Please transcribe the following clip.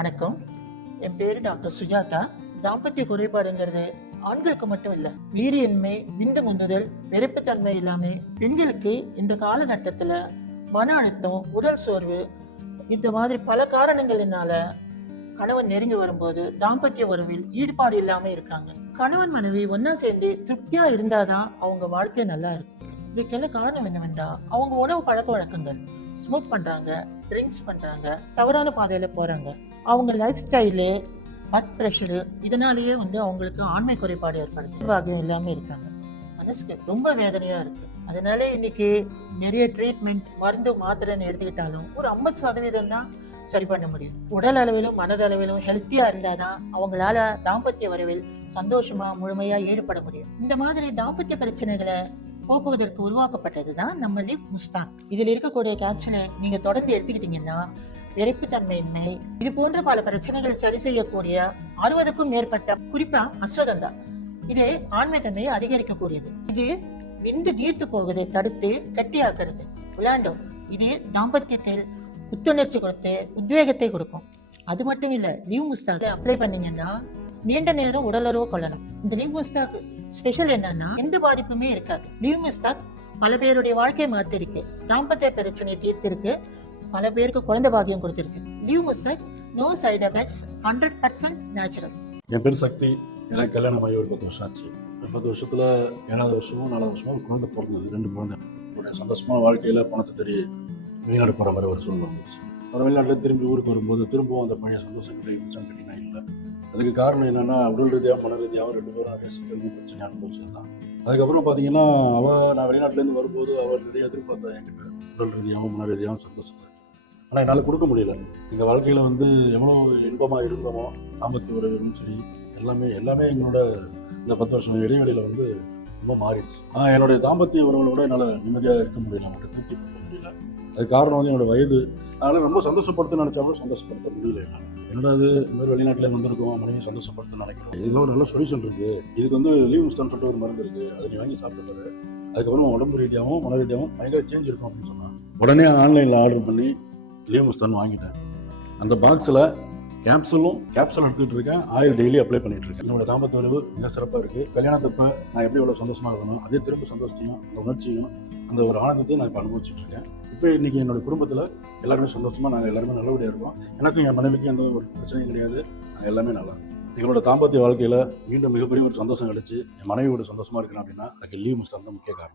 வணக்கம். என் பேரு டாக்டர் சுஜாதா. தாம்பத்திய குறைபாடுங்கிறது ஆண்களுக்கு மட்டும் இல்ல, வீரியன்மை, விந்து முந்துதல், வெறுப்புத்தன்மை இல்லாம பெண்களுக்கு இந்த காலகட்டத்துல மன அழுத்தம், உடல் சோர்வு, இந்த மாதிரி பல காரணங்களினால கணவன் நெருங்கி வரும்போது தாம்பத்திய உறவில் ஈடுபாடு இல்லாம இருக்காங்க. கணவன் மனைவி ஒன்னா சேர்ந்து திருப்தியா இருந்தாதான் அவங்க வாழ்க்கை நல்லா இருக்கும். இதுக்கெல்லாம் காரணம் என்னவென்றா அவங்க உணவு பழக்க வழக்கங்கள், ஸ்மோக் பண்றாங்க, ட்ரிங்க்ஸ் பண்றாங்க, தவறான பாதையில போறாங்க. அவங்க லைஃப் ஸ்டைலு, பிளட் ப்ரெஷரு, இதனாலேயே அவங்களுக்கு ஆண்மை குறைபாடு ஏற்படுது. பாகியம் இல்லாம இருக்காங்க. மனசுக்கு ரொம்ப வேதனையா இருக்கு. அதனால இன்னைக்கு நிறைய ட்ரீட்மெண்ட், மருந்து, மாத்திரைன்னு எடுத்துக்கிட்டாலும் ஒரு 50% தான் சரி பண்ண முடியும். உடல் அளவிலும் மனதளவிலும் ஹெல்த்தியா இருந்தாதான் அவங்களால தாம்பத்திய உறவில் சந்தோஷமா முழுமையா ஈடுபட முடியும். இந்த மாதிரி தாம்பத்திய பிரச்சனைகளை போக்குவதற்கு உருவாக்கப்பட்டதுதான் நம்ம லிவ் முஸ்தான். இதில் இருக்கக்கூடிய கேப்சூலை நீங்க தொடர்ந்து எடுத்துக்கிட்டீங்கன்னா விரைப்புத்தன்மையின்மை, இது போன்ற பல பிரச்சனைகளை சரி செய்யக்கூடிய 60க்கும் மேற்பட்ட, குறிப்பா அஸ்வகந்தா, இது ஆண்மை தன்மையை அதிகரிக்கக்கூடியது. இது விந்து நீர்த்து போவதை தடுத்து கட்டியாக்குறது. விளாண்டோ, இது தாம்பத்தியத்தில் புத்துணர்ச்சி கொடுத்து உத்வேகத்தை கொடுக்கும். அது மட்டும் இல்ல, லிவ் முஸ்தாக் அப்ளை பண்ணீங்கன்னா நீண்ட நேரம் உடலுறவு கொள்ளலாம். இந்த லிவ் முஸ்தாக் ஸ்பெஷல் என்னன்னா எந்த பாதிப்புமே இருக்காது. லிவ் முஸ்தாக் பல பேருடைய வாழ்க்கையை மாத்திருக்கு, தாம்பத்திய பிரச்சனையை தீர்த்திருக்கு, பல பேருக்கு குழந்தை பாகியம் கொடுத்திருக்கு. Live Mushtaq no side effects, 100% naturals. என் பேர் சக்தி. எனக்கு கல்யாணம் ஆகி ஒரு 10 வருஷம் ஆச்சு. 10 வருஷத்துல 7வது வருஷமும் 4வது வருஷமும் ஒரு குழந்தை பிறந்தது, 2 குழந்தை. என்னுடைய சந்தோஷமான வாழ்க்கையில பணத்தை தெரிய வெளிநாடு போற மாதிரி ஒரு சூழ்நிலை வந்துச்சு. ஒரு வெளிநாட்டுல திரும்பி ஊருக்கு வரும்போது திரும்பவும் அந்த பழைய சந்தோஷங்களை கட்டினா இல்லை. அதுக்கு காரணம் என்னன்னா, உடல் ரீதியாக மன ரீதியாகவும் 2 பேரும் நிறைய சிக்கல் பிரச்சனை அனுபவிச்சது தான். அதுக்கப்புறம் பார்த்தீங்கன்னா, நான் வெளிநாட்டிலேருந்து வரும்போது அவள் நிறைய எதிர்பார்த்தா என்கிட்ட, உடல் ரீதியாகவும் மன ரீதியாகவும் சந்தோஷத்தை. ஆனால் என்னால் கொடுக்க முடியல. எங்கள் வாழ்க்கையில் எவ்வளோ இன்பமாக இருந்தோமோ, தாம்பத்திய உறவுகளும் சரி, எல்லாமே எங்களோட இந்த 10 வருஷம் இடைவெளியில் ரொம்ப மாறிடுச்சு. என்னுடைய தாம்பத்திய உறவுகளோட என்னால் நிம்மதியாக இருக்க முடியல, அவங்கள்ட்ட திருப்திப்படுத்த முடியல. அது காரணம் என்னோட வயது. அதனால் ரொம்ப சந்தோஷப்படுத்த நினச்சாலும் சந்தோஷப்படுத்த முடியல என்னால். என்னோட இந்த மாதிரி வெளிநாட்டில் வந்திருக்கோம், மனைவி சந்தோஷப்படுத்த நினைக்கிறோம். இதுல ஒரு நல்ல சொல்யூஷன் இருக்குது. இதுக்கு லிவ் முஸ்தான் சொல்லிட்டு ஒரு மருந்து இருக்குது, அதை நீ வாங்கி சாப்பிட்டு அதுக்கப்புறம் உடம்பு ரீதியாகவும் மன ரீதியாகவும் பயங்கர சேஞ்ச் இருக்கும் அப்படின்னு சொன்னான். உடனே ஆன்லைனில் ஆர்டர் பண்ணி லிவ் முஸ்தான் வாங்கிட்டேன். அந்த பாக்ஸில் கேப்சூல் எடுத்துகிட்டு இருக்கேன், ஆயில் டெய்லி அப்ளை பண்ணிட்டு இருக்கேன். என்னோட தாம்பத்திய உறவு மிக சிறப்பாக இருக்குது. கல்யாணத்தப்ப நான் எப்படி எவ்வளோ சந்தோஷமாக இருக்கணும், அதே திரும்ப சந்தோஷத்தையும் அந்த உணர்ச்சியும் அந்த ஒரு ஆனந்தத்தையும் நான் இப்போ அனுபவிச்சுட்டு இருக்கேன். இப்போ இன்னைக்கு என்னோட குடும்பத்தில் எல்லாருமே சந்தோஷமாக, நாங்கள் எல்லாருமே நல்லபடியாக இருக்கோம். எனக்கும் என் மனைவிக்கும் எந்த ஒரு பிரச்சனையும் கிடையாது. நாங்கள் எல்லாமே நல்லா இருக்கும். எங்களோட தாம்பத்திய வாழ்க்கையில் மீண்டும் மிகப்பெரிய ஒரு சந்தோஷம் கிடைச்சு என் மனைவியோட சந்தோஷமாக இருக்கிறேன் அப்படின்னா அதுக்கு லிவ் முஸ்தான் தான் முக்கிய காரணம்.